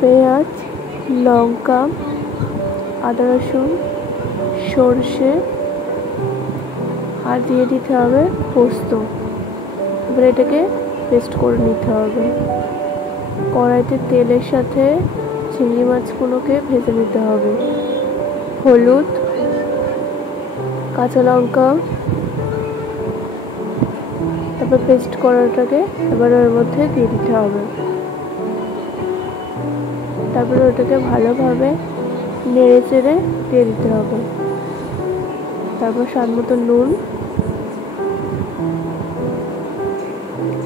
পেঁয়াজ, লঙ্কা, আদা রসুন, সর্ষে আর দিয়ে দিতে হবে পোস্ত। এবার এটাকে পেস্ট করে নিতে হবে। কড়াইতে তেলের সাথে চিংড়ি মাছগুলোকে ভেজে নিতে হবে। হলুদ, কাঁচা লঙ্কা, তারপর পেস্ট করাটাকে এবার ওর মধ্যে দিয়ে দিতে হবে। তারপরে ওটাকে ভালোভাবে নেড়ে চেড়ে দিয়ে দিতে হবে। তারপর স্বাদ মতো নুন,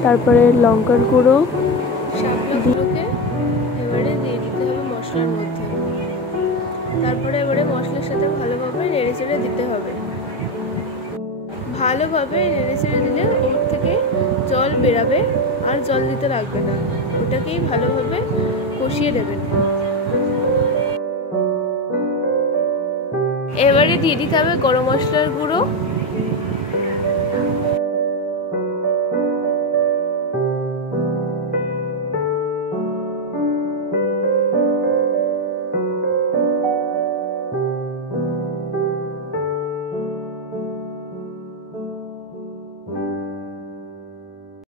তারপরে লঙ্কার গুঁড়ো সবগুলোকে এবারে দিয়ে দিতে হবে মশলার মধ্যে। তারপরে এবারে মশলার সাথে ভালোভাবে নেড়ে চেড়ে দিতে হবে। ভালোভাবে নেড়ে চেড়ে দিলে ওর থেকে জল বেরাবে, আর জল দিতে লাগবে না। ওটাকেই ভালোভাবে কষিয়ে দেবেন। এবারে দিয়ে দিতে হবে গরম মশলার গুঁড়ো,